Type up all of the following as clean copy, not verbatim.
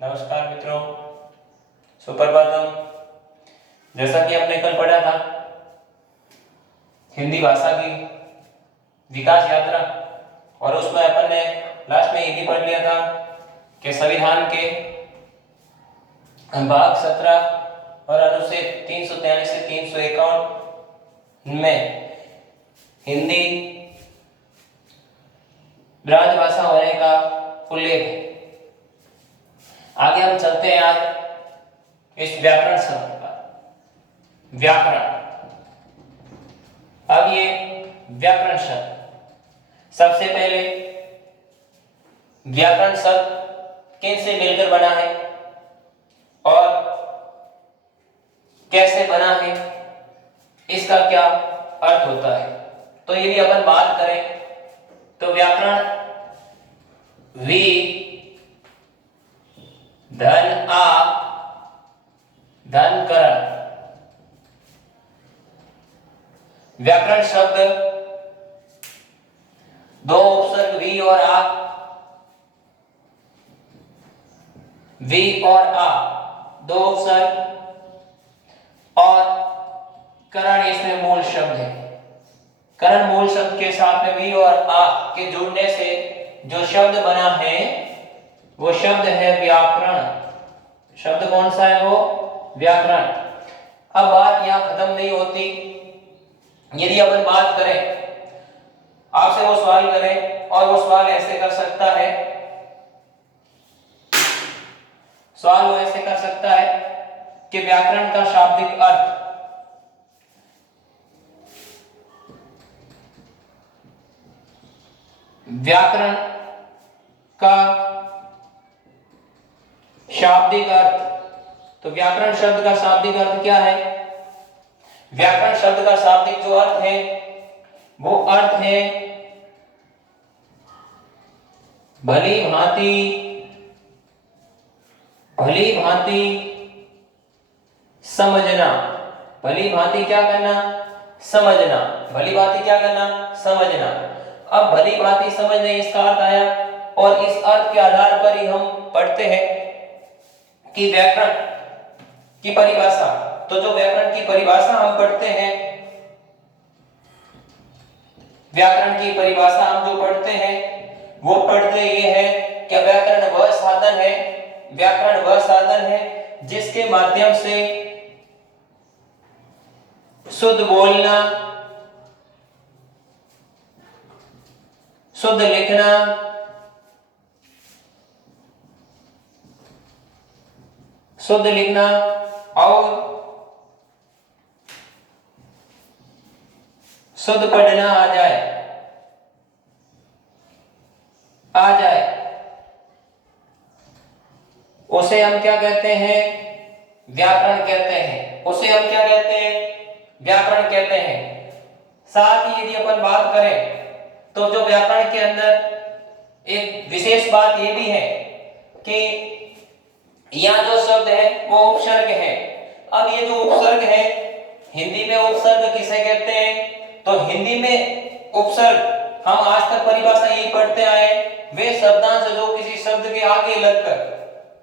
नमस्कार मित्रों, सुप्रभातम। जैसा कि आपने कल पढ़ा था हिंदी भाषा की विकास यात्रा, और उसमें अपन ने लास्ट में यही पढ़ लिया था कि संविधान के भाग 17 और अनुच्छेद 343 से 351 में हिंदी राजभाषा होने का उल्लेख है। आगे हम चलते हैं आज इस व्याकरण शब्द का व्याकरण। अब ये व्याकरण शब्द, सबसे पहले व्याकरण शब्द किन से मिलकर बना है और कैसे बना है, इसका क्या अर्थ होता है। तो यदि अपन बात करें तो व्याकरण वी धन आ धन करण, व्याकरण शब्द दो उपसर्ग वी और आ, वी और आ दो उपसर्ग, और करण इसमें मूल शब्द है। करण मूल शब्द के साथ में वी और आ के जुड़ने से जो शब्द बना है वो शब्द है व्याकरण। शब्द कौन सा है? वो व्याकरण। अब बात यहां खत्म नहीं होती। यदि अपन बात करें, आपसे वो सवाल करें और वो सवाल ऐसे कर सकता है, सवाल वो ऐसे कर सकता है कि व्याकरण का शाब्दिक अर्थ, व्याकरण का शाब्दिक अर्थ, तो व्याकरण शब्द का शाब्दिक अर्थ क्या है? व्याकरण शब्द का शाब्दिक जो अर्थ है वो अर्थ है भली भांति, भली भांति समझना। भली भांति क्या करना? समझना। भली भांति क्या करना? समझना। अब भली भांति समझने इसका अर्थ आया, और इस अर्थ के आधार पर ही हम पढ़ते हैं कि व्याकरण की परिभाषा। तो जो व्याकरण की परिभाषा हम पढ़ते हैं, व्याकरण की परिभाषा हम जो पढ़ते हैं वो पढ़ते ये है कि व्याकरण वह साधन है, व्याकरण वह साधन है जिसके माध्यम से शुद्ध बोलना, शुद्ध लिखना, शुद्ध लिखना और शुद्ध पढ़ना आ जाए, उसे हम क्या कहते हैं? व्याकरण कहते हैं। उसे हम क्या कहते हैं? व्याकरण कहते हैं। साथ ही यदि अपन बात करें तो जो व्याकरण के अंदर एक विशेष बात यह भी है कि यहाँ जो शब्द है वो उपसर्ग है। अब ये जो उपसर्ग है, हिंदी में उपसर्ग किसे कहते हैं? तो हिंदी में उपसर्ग हम आज तक परिभाषा यही पढ़ते आए, वे शब्दांश जो किसी शब्द के आगे लगकर,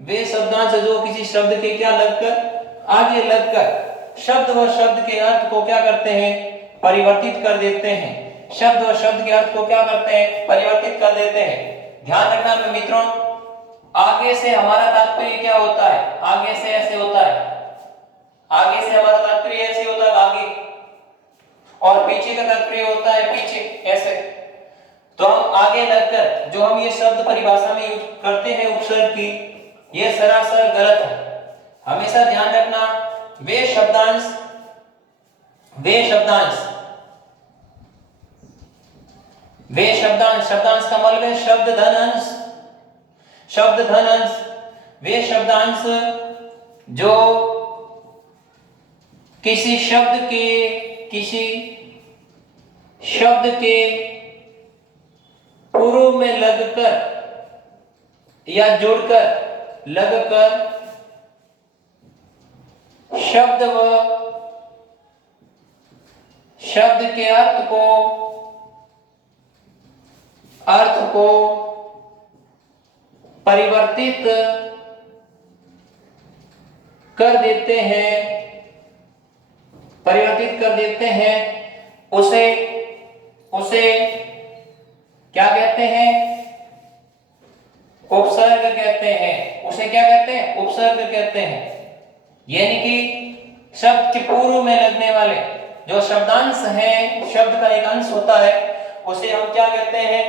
वे शब्दांश जो किसी शब्द के क्या लगकर? आगे लगकर शब्द व शब्द के अर्थ को क्या करते हैं? परिवर्तित कर देते हैं। शब्द व शब्द के अर्थ को क्या करते हैं? परिवर्तित कर देते हैं। ध्यान रखना मेरे मित्रों, आगे से हमारा तात्पर्य क्या होता है? आगे से ऐसे होता है, आगे से हमारा तात्पर्य ऐसे होता है आगे, और पीछे का तात्पर्य होता है पीछे, ऐसे। तो हम आगे लगकर जो हम ये शब्द परिभाषा में यूज करते हैं उपसर्ग की, ये सरासर गलत है। हमेशा ध्यान रखना, वे शब्दांश, वे शब्दांश, वे शब्दांश, शब्दांश का मतलब है शब्द धन अंश, शब्द धन अंश, वे शब्दांश जो किसी शब्द के पूर्व में लगकर या जुड़कर, लगकर शब्द व शब्द के अर्थ को परिवर्तित कर देते हैं, परिवर्तित कर देते हैं, उसे उसे क्या कहते हैं? उपसर्ग कहते हैं। उसे क्या कहते हैं? उपसर्ग कहते हैं। यानी कि शब्द के पूर्व में लगने वाले जो शब्दांश है, शब्द का एक अंश होता है, उसे हम क्या कहते हैं?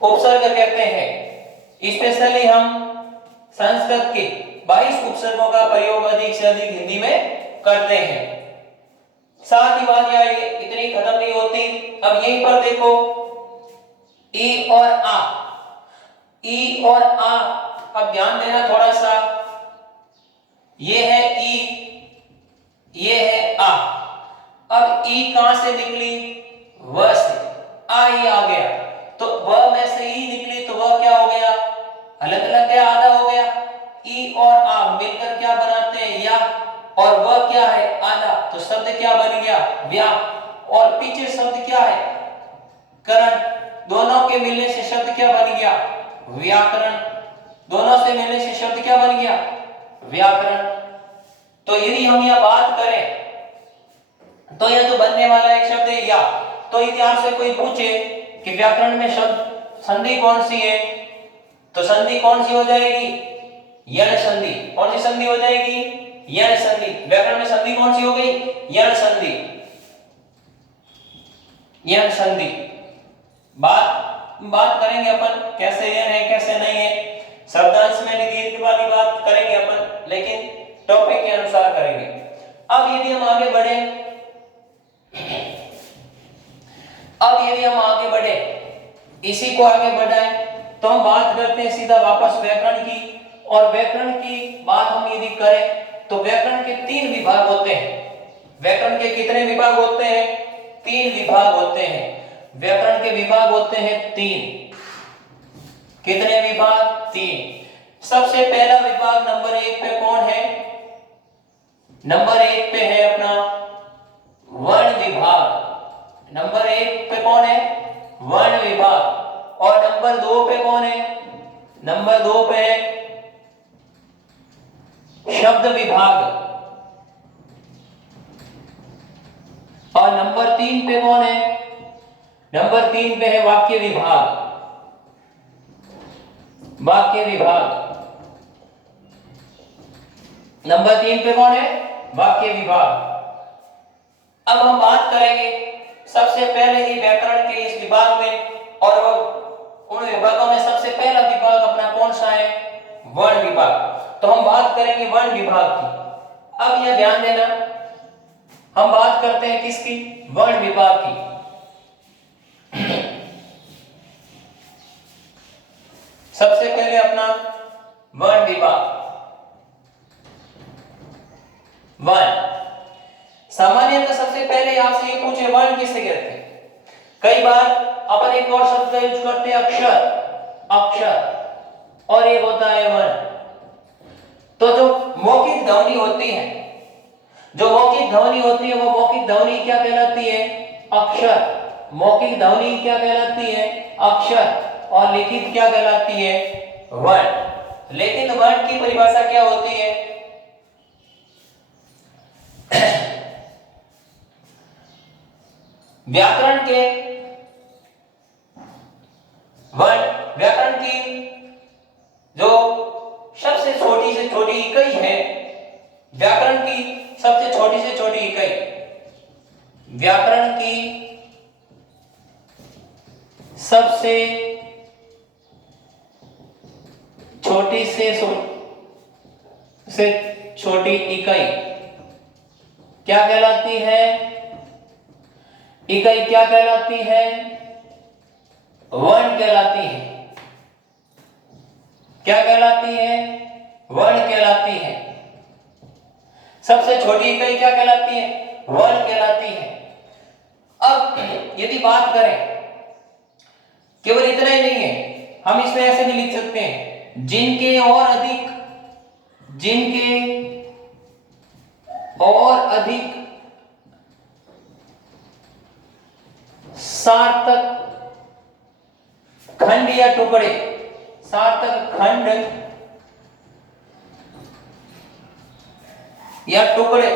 उपसर्ग कहते हैं। स्पेशली हम संस्कृत के 22 उपसर्गों का प्रयोग अधिक से अधिक हिंदी में करते हैं। साथ ही बात यह इतनी खत्म नहीं होती। अब यहीं पर देखो, ई और आ, ई और आ, अब ध्यान देना थोड़ा सा। ये है ई, ये है आ। अब ई कहां से निकली? व से। आ ही आ गया, तो व में से ई निकली, तो वह क्या हो गया? अलग अलग गया, आधा हो गया। ई और आ मिलकर क्या बनाते हैं? या। और वह क्या है? आधा। तो शब्द क्या बन गया? व्या। और पीछे शब्द क्या है? करण। दोनों के मिलने से शब्द क्या बन गया? व्याकरण। दोनों से मिलने से शब्द क्या बन गया? व्याकरण। तो यदि हम यह बात करें, तो यह जो बनने वाला एक शब्द है या, तो यदि आपसे कोई पूछे कि व्याकरण में शब्द संधि कौन सी है, तो संधि कौन सी हो जाएगी? यण संधि। कौन सी संधि हो जाएगी? यण संधि। व्याकरण में संधि कौन सी हो गई? यण संधि। यण संधि। बात करेंगे अपन कैसे यण है कैसे नहीं है, शब्दांश में दीर्घ वाली बात करेंगे अपन, लेकिन टॉपिक के अनुसार करेंगे। अब यदि हम आगे बढ़े, इसी को आगे बढ़ाएं, तो हम बात करते हैं सीधा वापस व्याकरण की। और व्याकरण की बात हम यदि करें, तो व्याकरण के 3 विभाग होते हैं। व्याकरण के कितने विभाग होते हैं? 3 विभाग होते हैं। व्याकरण के विभाग होते हैं 3। कितने विभाग? 3। सबसे पहला विभाग नंबर 1 पे कौन है? नंबर 1 पे है अपना वर्ण विभाग। नंबर 1 पे कौन है? वर्ण विभाग। और नंबर 2 पे कौन है? नंबर 2 पे है शब्द विभाग। और नंबर 3 पे कौन है? नंबर 3 पे है वाक्य विभाग। वाक्य विभाग। नंबर 3 पे कौन है? वाक्य विभाग। अब हम बात करेंगे सबसे पहले ही व्याकरण के इस विभाग में, और वो उन विभागों में सबसे पहला विभाग अपना कौन सा है? वर्ण विभाग। तो हम बात करेंगे वर्ण विभाग की। अब यह ध्यान देना, हम बात करते हैं किसकी? वर्ण विभाग की। सबसे पहले अपना वर्ण विभाग। वर्ण, सामान्यतः सबसे पहले आपसे ये पूछे वर्ण किसे कहते हैं? कई बार अपन एक और शब्द का यूज करते हैं अक्षर। अक्षर और एक होता है वर्ण। तो जो मौखिक ध्वनि होती है, जो मौखिक ध्वनि होती है, वो मौखिक ध्वनि क्या कहलाती है? अक्षर। मौखिक ध्वनि क्या कहलाती है? अक्षर। और लिखित क्या कहलाती है? वर्ण। लेकिन वर्ण की परिभाषा क्या होती है? व्याकरण के वर्ण, व्याकरण की जो सबसे छोटी से छोटी इकाई है, व्याकरण की सबसे छोटी से छोटी इकाई, व्याकरण की सबसे छोटी से छोटी इकाई क्या कहलाती है? इकाई क्या कहलाती है? वर्ण कहलाती है। क्या कहलाती है? वर्ण कहलाती है। सबसे छोटी इकाई क्या कहलाती है? वर्ण कहलाती है। अब यदि बात करें, केवल इतना ही नहीं है, हम इसमें ऐसे भी लिख सकते हैं जिनके और अधिक सार्थक खंड या टुकड़े, सार्थक खंड या टुकड़े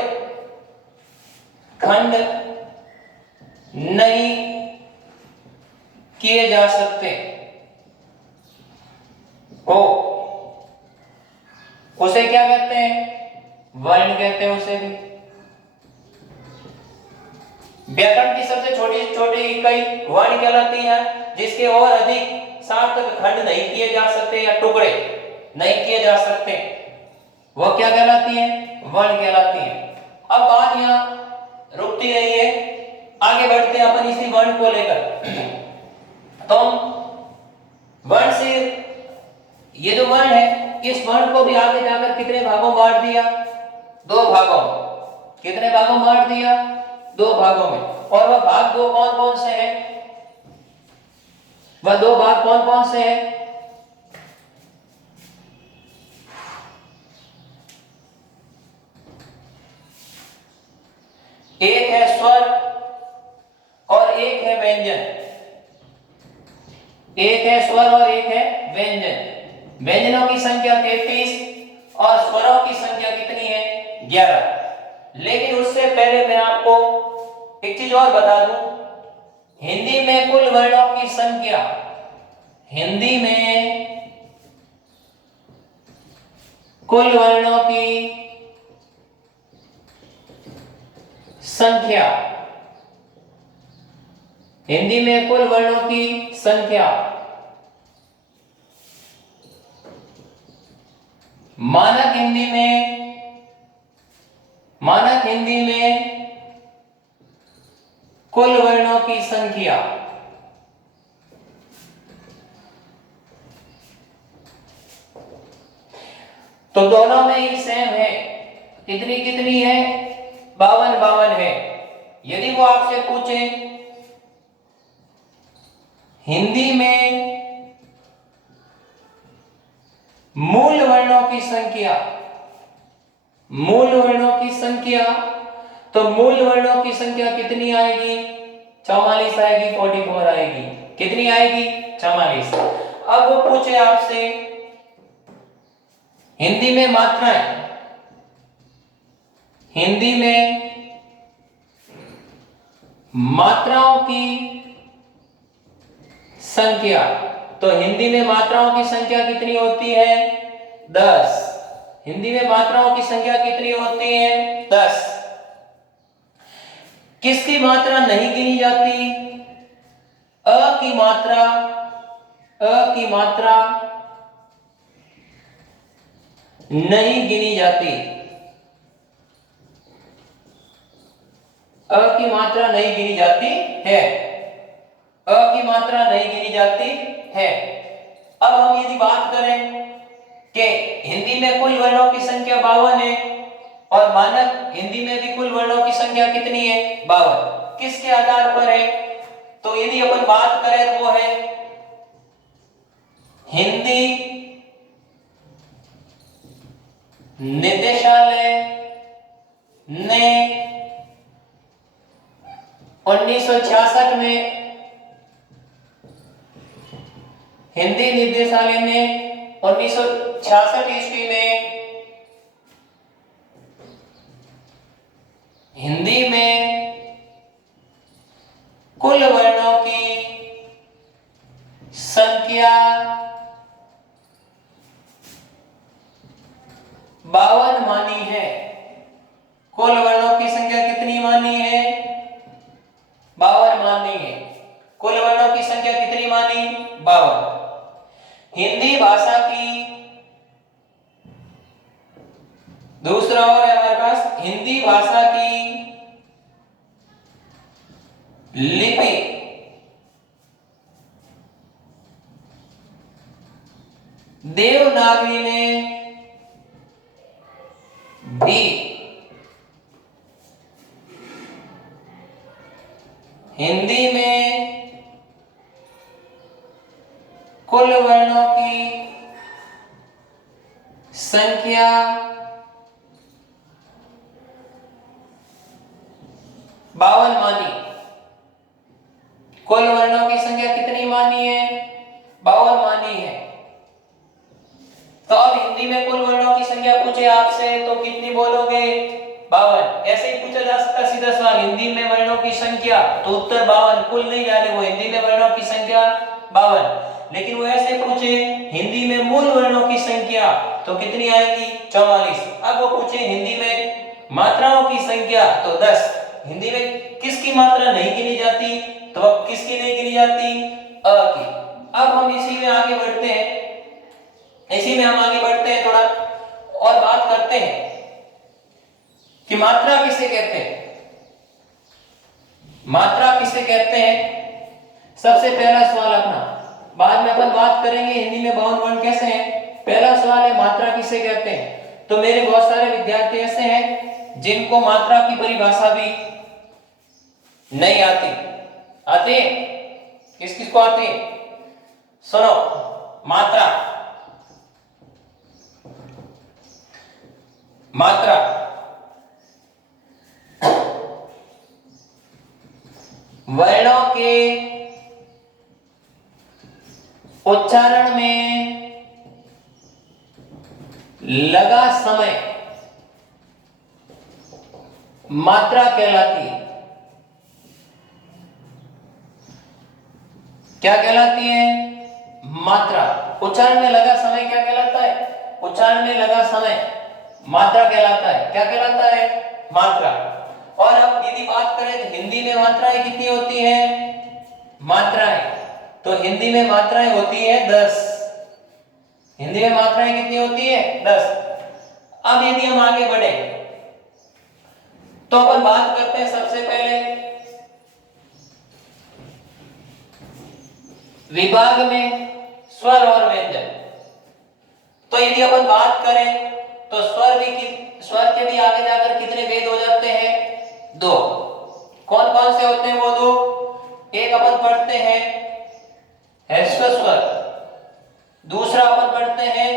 खंड नहीं किए जा सकते हो, उसे क्या कहते हैं? वर्ण कहते हैं उसे भी। व्याकरण की सबसे छोटी छोटी इकाई वर्ण कहलाती है, जिसके और अधिक सार्थक खंड नहीं किए जा सकते या टुकड़े नहीं किए जा सकते, वह क्या कहलाती है? वर्ण कहलाती है। अब बात यहां रुकती नहीं है, आगे बढ़ते हैं अपन इसी वर्ण को लेकर। तो वर्ण से ये जो वर्ण है, इस वर्ण को भी आगे जाकर कितने भागों में बांट दिया? 2 भागों में। कितने भागों में बांट दिया? 2 भागों में। और वह भाग 2 कौन कौन से हैं? वह 2 भाग कौन कौन से हैं? एक है स्वर और एक है व्यंजन। एक है स्वर और एक है व्यंजन। व्यंजनों की संख्या 33 और स्वरों की संख्या कितनी है? 11। लेकिन उससे पहले मैं आपको एक चीज और बता दूं। हिंदी में कुल वर्णों की संख्या, हिंदी में कुल वर्णों की संख्या, हिंदी में कुल वर्णों की संख्या मानक हिंदी में कुल वर्णों की संख्या तो दोनों में ही सेम है। कितनी कितनी है? 52 है। यदि वो आपसे पूछे हिंदी में मूल वर्णों की संख्या, मूल वर्णों की संख्या, तो मूल वर्णों की संख्या कितनी आएगी? 44 आएगी, 44 आएगी। कितनी आएगी? 44। अब वो पूछे आपसे हिंदी में मात्राएं, हिंदी में मात्राओं की संख्या, तो हिंदी में मात्राओं की संख्या कितनी होती है? 10। हिंदी में मात्राओं की संख्या कितनी होती है? 10। किसकी मात्रा नहीं गिनी जाती? अ की मात्रा, अ की मात्रा नहीं गिनी जाती। अ की मात्रा नहीं गिनी जाती है। अ की मात्रा नहीं गिनी जाती है। अब हम यदि बात करें कि हिंदी में कुल वर्णों की संख्या 52 है और मानक हिंदी में भी कुल वर्णों की संख्या कितनी है? 52। किसके आधार पर है? तो यदि अपन बात करें तो वो है हिंदी निदेशालय ने 1966 में, हिंदी निदेशालय ने 1966 ईस्वी में हिंदी में कुल वर्णों की संख्या 52 मानी है। कुल वर्णों की संख्या कितनी मानी है? 52 मानी है। कुल वर्णों की संख्या कितनी मानी? 52। हिंदी भाषा की दूसरा और है हमारे पास हिंदी भाषा की लिपि देवनागरी में भी हिंदी में कुल वर्णों की संख्या 52 मानी। कुल वर्णों की संख्या कितनी मानी है? 52 मानी है। तो अब हिंदी में कुल वर्णों की की संख्या पूछे आपसे तो कितनी बोलोगे? 52। ऐसे ही पूछा जा सकता सीधा सवाल, हिंदी में वर्णों की संख्या, तो उत्तर 52, कुल नहीं डाले वो, हिंदी में वर्णों की संख्या 52। लेकिन वो ऐसे पूछे हिंदी में मूल वर्णों की संख्या तो कितनी आएगी? 44। अब वो पूछे हिंदी में मात्राओं की संख्या तो 10। हिंदी में किसकी मात्रा नहीं गिनी जाती? तो अब किसकी नहीं गिनी जाती? अ की। अब हम इसी में आगे बढ़ते हैं, थोड़ा और बात करते हैं कि मात्रा किसे कहते हैं। मात्रा किसे कहते हैं? सबसे पहला सवाल अपना, बाद में अपन बात करेंगे हिंदी में 52 वर्ण कैसे हैं। पहला सवाल है मात्रा किसे कहते हैं। तो मेरे बहुत सारे विद्यार्थी ऐसे हैं जिनको मात्रा की परिभाषा भी नहीं आती। आती है? किस किस को आती है? सुनो, मात्रा वर्णों के उच्चारण में लगा समय मात्रा कहलाती है। क्या कहलाती है? मात्रा। उच्चारण में लगा समय क्या कहलाता है? उच्चारण में लगा समय मात्रा कहलाता है। क्या कहलाता है? मात्रा। और अब यदि बात करें तो हिंदी में मात्राएं कितनी होती हैं? मात्राएं, तो हिंदी में मात्राएं होती है 10। हिंदी में मात्राएं कितनी होती है? 10। अब यदि हम आगे बढ़े तो अपन बात करते हैं सबसे पहले विभाग में स्वर और व्यंजन। तो यदि अपन बात करें तो स्वर के भी आगे जाकर कितने भेद हो जाते हैं? 2। कौन कौन से होते हैं वो 2? एक अपन पढ़ते हैं ह्रस्व स्वर, दूसरा अपन पढ़ते हैं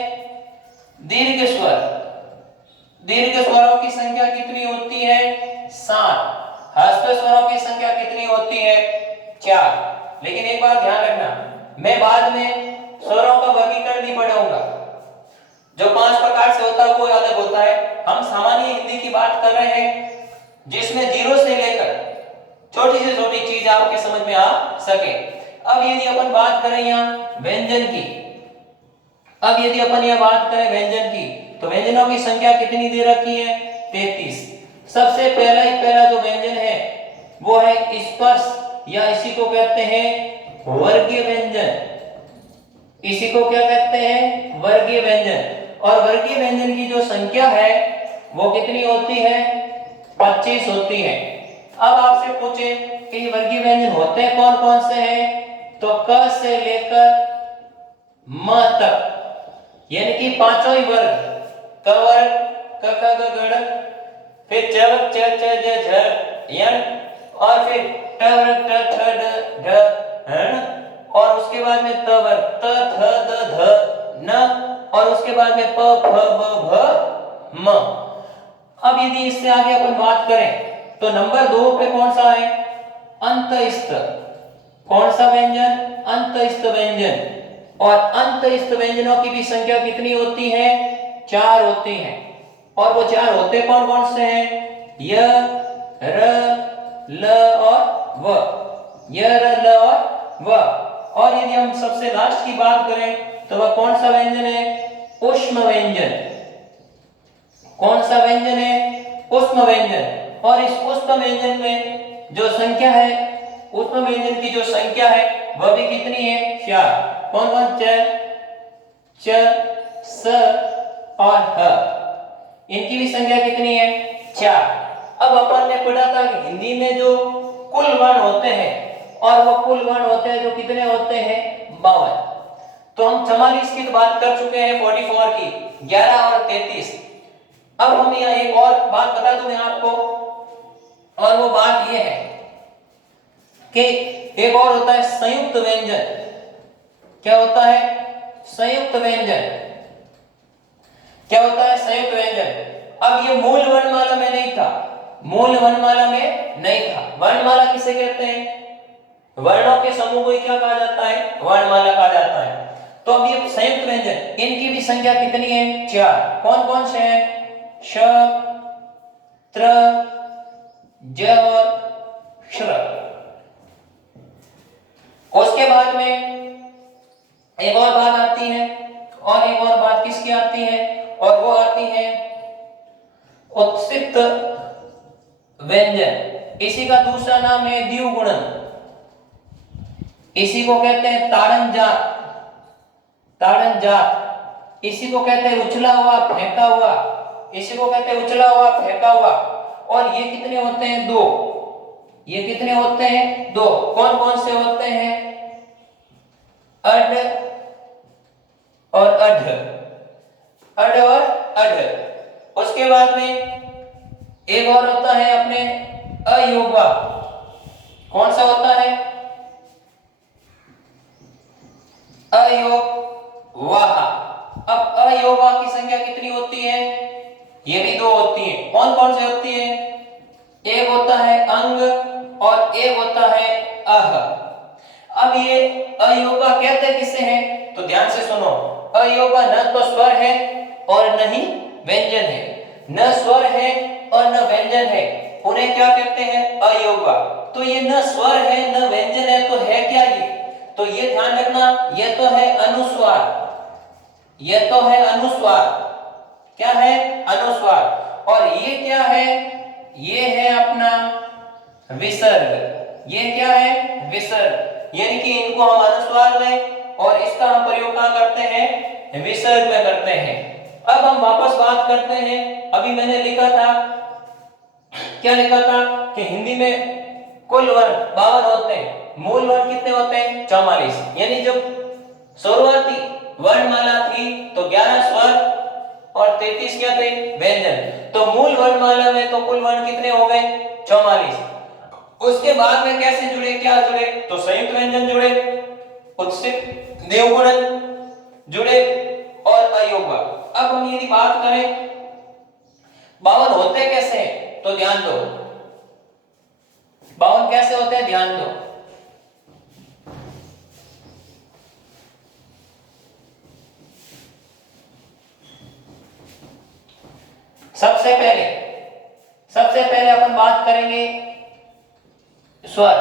दीर्घ स्वर। दीर्घ स्वरों की संख्या कितनी होती है? 7। ह्रस्व स्वरों की संख्या कितनी होती है? 4। लेकिन एक बात ध्यान रखना, मैं बाद में स्वरों का वर्गीकरण नहीं पढ़ाऊंगा। जो 5 प्रकार से होता है वो अलग होता है। हम सामान्य हिंदी की बात कर रहे हैं जिसमें 0 से लेकर छोटी से छोटी चीज आपके समझ में आ सके। अब यदि अपन बात करें यहाँ व्यंजन की, व्यंजन की, तो व्यंजनों की संख्या कितनी दे रखी है? 33। सबसे पहला जो व्यंजन है वो है स्पर्श, या इसी को कहते हैं वर्गीय व्यंजन। इसी को क्या कहते हैं? वर्गीय व्यंजन। और वर्गीय व्यंजन की जो संख्या है वो कितनी होती है? 25 होती है। अब आपसे पूछे कि वर्गीय व्यंजन होते हैं कौन कौन से हैं? तो क से लेकर म तक, यानी कि पांचों ही वर्ग, क वर्ग, क ख ग घ ङ, फिर च वर्ग च छ ज झ य, और फिर ट वर्ग ट ठ ड ढ ण, और उसके बाद में त वर्ग त थ द ध न, और उसके बाद में प फ ब भ म। अब यदि इससे आगे अपन बात करें तो नंबर 2 पे कौन सा है? अंतस्थ। कौन सा व्यंजन? अंतस्थ व्यंजन। और अंतस्थ व्यंजनों की भी संख्या कितनी होती है? 4 होती है। और वो 4 होते कौन कौन से हैं? य, र, ल और व। य, र, ल और व। और यदि हम सबसे लास्ट की बात करें तो वह कौन सा व्यंजन है? ऊष्म व्यंजन। कौन सा व्यंजन है? ऊष्म व्यंजन। और इस ऊष्म व्यंजन में जो संख्या है, ऊष्म व्यंजन की जो संख्या है वह भी कितनी है? 4। कौन कौन? च, स और ह। इनकी भी संख्या कितनी है? 4। अब अपन ने पढ़ा था कि हिंदी में जो कुल वर्ण होते हैं, और वो कुल वर्ण होते हैं जो कितने होते हैं? 52। तो हम 44 की तो बात कर चुके हैं, 44 की, 11 और 33। अब हम यहाँ एक और बात बता दूं मैं आपको, और वो बात ये है कि एक और होता है संयुक्त व्यंजन। क्या होता है? संयुक्त व्यंजन। क्या होता है? संयुक्त व्यंजन। अब ये मूल वर्णमाला में नहीं था, मूल वर्णमाला में नहीं था। वर्णमाला किसे कहते हैं? वर्णों के समूह को क्या कहा जाता है? वर्णमाला कहा जाता है। तो अब ये संयुक्त व्यंजन, इनकी भी संख्या कितनी है? 4। कौन कौन से हैं? श, त्र, ज और श्र। उसके बाद में एक और बात आती है, और एक और बात किसकी आती है? और वो आती है उत्सित व्यंजन। इसी का दूसरा नाम है द्विगुणन। इसी को कहते हैं ताड़न जात, ताड़न जात। इसी को कहते हैं उछला हुआ, फेंका हुआ। इसी को कहते हैं उछला हुआ, फेंका हुआ। और ये कितने होते हैं? 2। ये कितने होते हैं? 2। कौन कौन से होते हैं? अड और अढ, अड और अढ। उसके बाद में एक और होता है अपने अयोगा। कौन सा होता है? अयोवाह। अब अयोगा की संख्या कितनी होती है? ये भी 2 होती है। कौन कौन से होती है? एक होता है अंग और एक होता है अह। अब ये अयोगा कहते किसे हैं? तो ध्यान से सुनो। अयोगा न तो स्वर है और न ही व्यंजन है। न स्वर है और न व्यंजन है, उन्हें क्या कहते हैं? अयोगा। तो ये न स्वर है न व्यंजन है, तो है क्या ये? तो ये ध्यान रखना, ये तो है अनुस्वार। ये तो है अनुस्वार। क्या है? अनुस्वार। और ये क्या है? ये है अपना विसर्ग। ये क्या है? विसर्ग। यानी कि इनको हम अनुस्वार में और इसका हम प्रयोग कहां करते हैं? विसर्ग में करते हैं। अब हम वापस बात करते हैं। अभी मैंने लिखा था, क्या लिखा था कि हिंदी में कुल वर्ण 52 होते हैं, मूल वर्ण कितने होते हैं? 44। यानी जो शुरुआती वर्णमाला थी तो 11 स्वर और 33 क्या थे? व्यंजन। तो मूल वर्णमाला में तो कुल वर्ण कितने हो गए? 44। उसके बाद में कैसे जुड़े? क्या जुड़े? तो संयुक्त व्यंजन जुड़े, उत्सित द्विगुणन जुड़े और अयोगा। अब हम यदि बात करें 52 होते कैसे हैं, तो ध्यान दो। 52 कैसे होते हैं? ध्यान दो। सबसे पहले अपन बात करेंगे स्वर।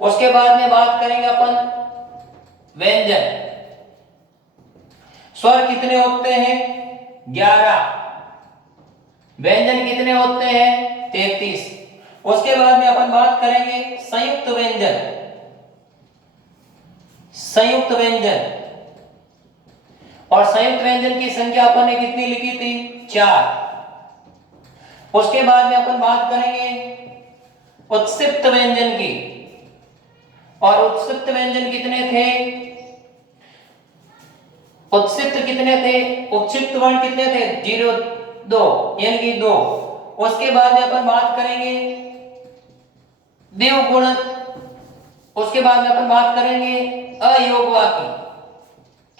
उसके बाद में बात करेंगे अपन व्यंजन। स्वर कितने होते हैं? 11। व्यंजन कितने होते हैं? 33। उसके बाद में अपन बात करेंगे संयुक्त व्यंजन। संयुक्त व्यंजन, और संयुक्त व्यंजन की संख्या अपन ने कितनी लिखी थी? 4। उसके बाद में अपन बात करेंगे उत्सित व्यंजन की, और उत्सित व्यंजन कितने थे? उत्सित कितने थे? उत्सित वर्ण कितने थे? 0, 2, यानी कि 2। उसके बाद में अपन बात करेंगे द्विगुणन। उसके बाद में अपन बात करेंगे अयोगवा की।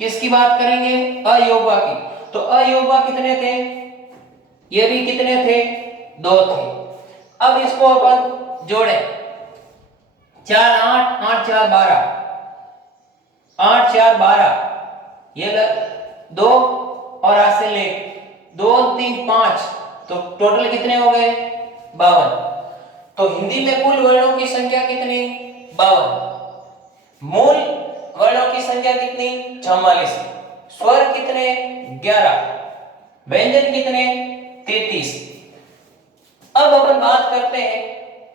किसकी बात करेंगे? अयोगवा की। तो अयोगवा कितने थे? ये भी कितने थे? 2 थे। अब इसको अपन जोड़ें। 4 8 8 4 12, 8 4 12, ये 2 और 8 से ले 2 3 5, तो टोटल कितने हो गए? 52। तो हिंदी में कुल वर्णों की संख्या कितनी? 52। मूल वर्णों की संख्या कितनी? 44। स्वर कितने? 11। व्यंजन कितने? 33। अब अपन बात करते हैं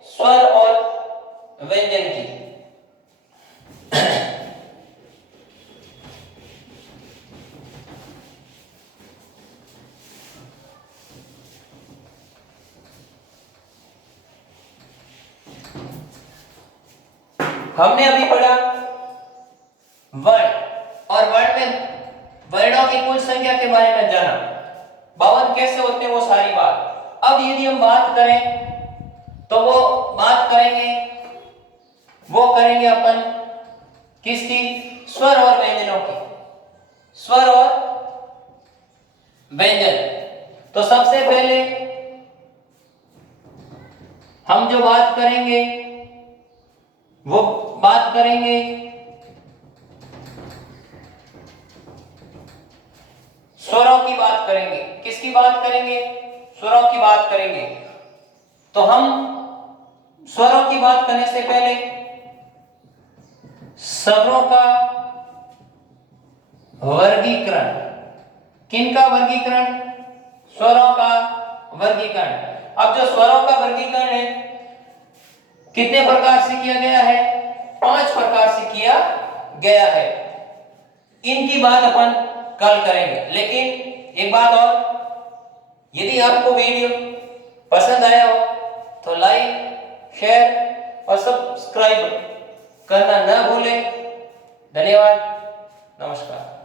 स्वर और व्यंजन की। हमने अभी पढ़ा वर्ण, और वर्ण में वर्णों की कुल संख्या के बारे में जाना, 52 कैसे होते हैं वो सारी बात। अब यदि हम बात करें तो वो करेंगे अपन किसकी? स्वर और व्यंजनों की। स्वर और व्यंजन। तो सबसे पहले हम जो बात करेंगे वो बात करेंगे की बात करेंगे। किसकी बात करेंगे? स्वरों की बात करेंगे। तो हम स्वरों की बात करने से पहले स्वरों का वर्गीकरण, किनका वर्गीकरण? स्वरों का वर्गीकरण। अब जो स्वरों का वर्गीकरण है कितने प्रकार से किया गया है? 5 प्रकार से किया गया है। इनकी बात अपन कल करेंगे। लेकिन एक बात और, यदि आपको वीडियो पसंद आया हो तो लाइक, शेयर और सब्सक्राइब करना न भूलें। धन्यवाद, नमस्कार।